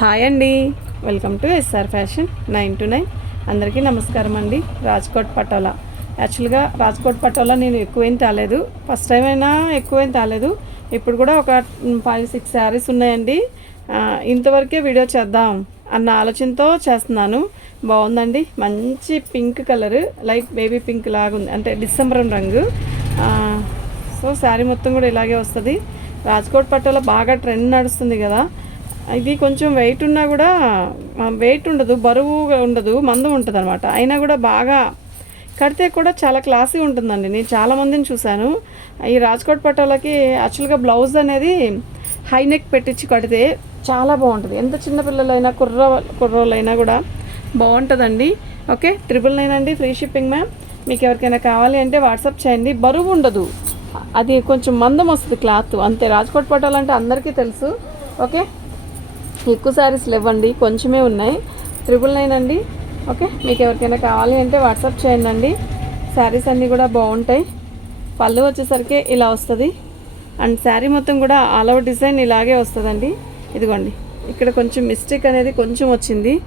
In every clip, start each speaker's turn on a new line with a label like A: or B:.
A: Hi అండి. Welcome to SR fashion nine two nine అందరికీ నమస్కారం అండి. రాజ్కోట్ పటోలా. యాక్చువల్గా రాజ్కోట్ పటోలా నేను ఎక్కువేం తాలేదు. ఫస్ట్ టైం అయినా ఎక్కువేం తాలేదు. ఇప్పుడు కూడా ఒక ఫైవ్ సిక్స్ శారీస్ ఉన్నాయండి. ఇంతవరకే వీడియో చేద్దాం అన్న ఆలోచనతో చేస్తున్నాను. బాగుందండి. మంచి pink colour light baby pink లాగుంది. అంటే డిసెంబర్ రంగు. సో శారీ మొత్తం కూడా ఇలాగే వస్తుంది. రాజ్కోట్ పట్టులో బాగా ట్రెండ్ నడుస్తుంది కదా. ఇది కొంచెం వెయిట్ ఉన్నా కూడా వెయిట్ ఉండదు బరువుగా ఉండదు మందం ఉంటుంది అనమాట అయినా కూడా బాగా కడితే కూడా చాలా క్లాసీ ఉంటుందండి. నేను చాలా మందిని చూశాను. ఈ రాజ్కోట్ పట్టాలకి యాక్చువల్గా బ్లౌజ్ అనేది హై నెక్ పెట్టించి కడితే చాలా బాగుంటుంది. ఎంత చిన్న పిల్లలైనా కుర్ర కుర్రోళ్ళైనా కూడా బాగుంటుందండి. ఓకే? ట్రిపుల్ నైన్ అండి ఫ్రీ షిప్పింగ్ మ్యామ్ మీకు ఎవరికైనా కావాలి అంటే వాట్సాప్ చేయండి. బరువు ఉండదు. అది కొంచెం మందం వస్తుంది క్లాత్. అంతే. రాజ్కోట్ పట్టాలంటే అందరికీ తెలుసు. ఓకే? ఎక్కువ శారీస్ లేవండి కొంచెమే ఉన్నాయి. త్రిబుల్ నైన్ అండి ఓకే? మీకు ఎవరికైనా కావాలి అంటే వాట్సాప్ చేయండి అండి శారీస్ అన్నీ కూడా బాగుంటాయి. పళ్ళు వచ్చేసరికి ఇలా వస్తుంది. అండ్ శారీ మొత్తం కూడా ఆల్ ఓవర్ డిజైన్ ఇలాగే వస్తుందండి. ఇదిగోండి ఇక్కడ కొంచెం మిస్టేక్ అనేది కొంచెం వచ్చింది.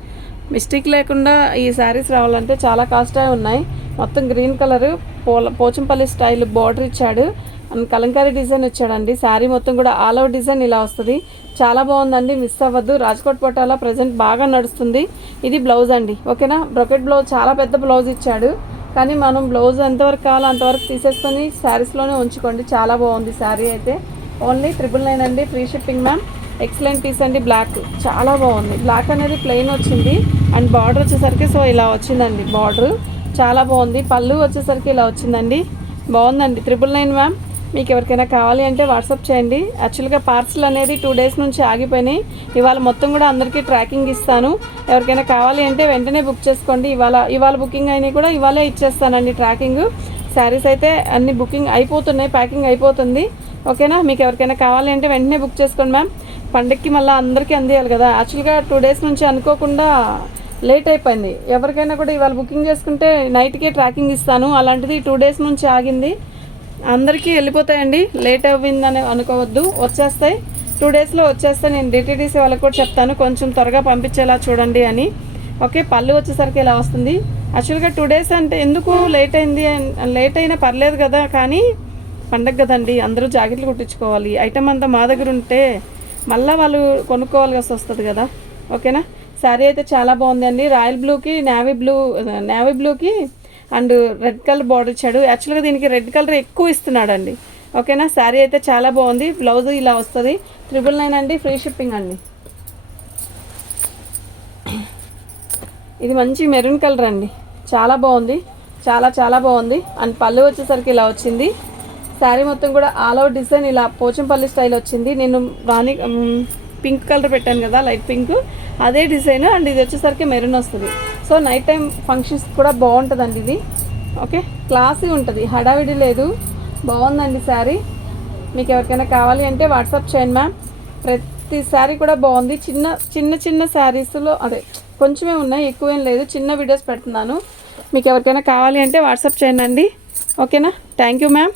A: మిస్టేక్ లేకుండా ఈ శారీస్ రావాలంటే చాలా కాస్ట్ ఉన్నాయి. మొత్తం గ్రీన్ కలర్ పోల పోచంపల్లి స్టైల్ బార్డర్ ఇచ్చాడు. అండ్ కలంకారీ డిజైన్ ఇచ్చాడండి శారీ మొత్తం కూడా ఆల్ ఓవర్ డిజైన్ ఇలా వస్తుంది. చాలా బాగుందండి. మిస్ అవ్వద్దు. రాజ్కోట్ పట్టాల ప్రజెంట్ బాగా నడుస్తుంది. ఇది బ్లౌజ్ అండి. ఓకేనా? బ్రొకెట్ బ్లౌజ్ చాలా పెద్ద బ్లౌజ్ ఇచ్చాడు. కానీ మనం బ్లౌజ్ ఎంతవరకు కావాలో అంతవరకు తీసేసుకొని శారీస్లోనే ఉంచుకోండి. చాలా బాగుంది శారీ అయితే. ఓన్లీ ట్రిపుల్ నైన్ అండి. Free shipping ma'am. Excellent piece అండి. బ్లాక్. చాలా బాగుంది. బ్లాక్ అనేది ప్లెయిన్ వచ్చింది. అండ్ బార్డర్ వచ్చేసరికి సో ఇలా వచ్చిందండి. బార్డర్. చాలా బాగుంది. పళ్ళు వచ్చేసరికి ఇలా వచ్చిందండి. బాగుందండి. Triple nine ma'am. మీకు ఎవరికైనా కావాలి అంటే వాట్సాప్ చేయండి. యాక్చువల్గా పార్సల్ అనేది టూ డేస్ నుంచి ఆగిపోయినాయి. ఇవాళ మొత్తం కూడా అందరికీ ట్రాకింగ్ ఇస్తాను. ఎవరికైనా కావాలి అంటే వెంటనే బుక్ చేసుకోండి. ఇవాళ ఇవాళ బుకింగ్ అయినా కూడా ఇవాళే ఇచ్చేస్తానండి ట్రాకింగ్. శారీస్ అయితే అన్ని బుకింగ్ అయిపోతున్నాయి ప్యాకింగ్ అయిపోతుంది. ఓకేనా? మీకు ఎవరికైనా కావాలి అంటే వెంటనే బుక్ చేసుకోండి మ్యామ్. పండక్కి మళ్ళీ అందరికీ అందేయాలి కదా. యాక్చువల్గా టూ డేస్ నుంచి అనుకోకుండా లేట్ అయిపోయింది. ఎవరికైనా కూడా ఇవాళ బుకింగ్ చేసుకుంటే నైట్కే ట్రాకింగ్ ఇస్తాను. అలాంటిది టూ డేస్ నుంచి ఆగింది. అందరికీ వెళ్ళిపోతాయండి. లేట్ అవ్విందని అనుకోవద్దు. వచ్చేస్తాయి. టూ డేస్లో వచ్చేస్తే నేను డిటీడీసీ వాళ్ళకి కూడా చెప్తాను. కొంచెం త్వరగా పంపించేలా చూడండి అని. ఓకే పళ్ళు వచ్చేసరికి ఇలా వస్తుంది. యాక్చువల్గా టూ డేస్ అంటే ఎందుకు లేట్ అయింది లేట్ అయినా పర్లేదు కదా కానీ పండగ కదండి. అందరూ జాకెట్లు కుట్టించుకోవాలి. ఐటమ్ అంతా మా దగ్గర ఉంటే మళ్ళీ వాళ్ళు కొనుక్కోవాల్సి వస్తుంది కదా. ఓకేనా శారీ అయితే చాలా బాగుంది అండి రాయల్ బ్లూకి నేవీ బ్లూ నేవీ బ్లూకి అండ్ రెడ్ కలర్ బార్డర్ ఇచ్చాడు. యాక్చువల్గా దీనికి రెడ్ కలర్ ఎక్కువ ఇస్తున్నాడు అండి ఓకేనా శారీ అయితే చాలా బాగుంది. బ్లౌజ్ ఇలా వస్తుంది. ట్రిపుల్ నైన్ అండి ఫ్రీ షిప్పింగ్ అండి. ఇది మంచి మెరూన్ కలర్ అండి. చాలా బాగుంది. చాలా చాలా బాగుంది. అండ్ పళ్ళు వచ్చేసరికి ఇలా వచ్చింది. శారీ మొత్తం కూడా ఆల్ అవుట్ డిజైన్ ఇలా పోచంపల్లి స్టైల్ వచ్చింది. నేను రాణి పింక్ కలర్ పెట్టాను కదా లైట్ పింక్ అదే డిజైన్ అండ్ ఇది వచ్చేసరికి మెరూన్ వస్తుంది. సో నైట్ టైం ఫంక్షన్స్ కూడా బాగుంటుందండి ఇది. ఓకే క్లాసీ ఉంటుంది. హడావిడి లేదు. బాగుందండి శారీ మీకు ఎవరికైనా కావాలి అంటే వాట్సాప్ చేయండి మ్యామ్ ప్రతి శారీ కూడా బాగుంది. చిన్న చిన్న చిన్న శారీస్లో అదే కొంచెమే ఉన్నాయి ఎక్కువేం లేదు. చిన్న వీడియోస్ పెడుతున్నాను. మీకు ఎవరికైనా కావాలి అంటే వాట్సాప్ చేయండి అండి. ఓకేనా థ్యాంక్ యూ మ్యామ్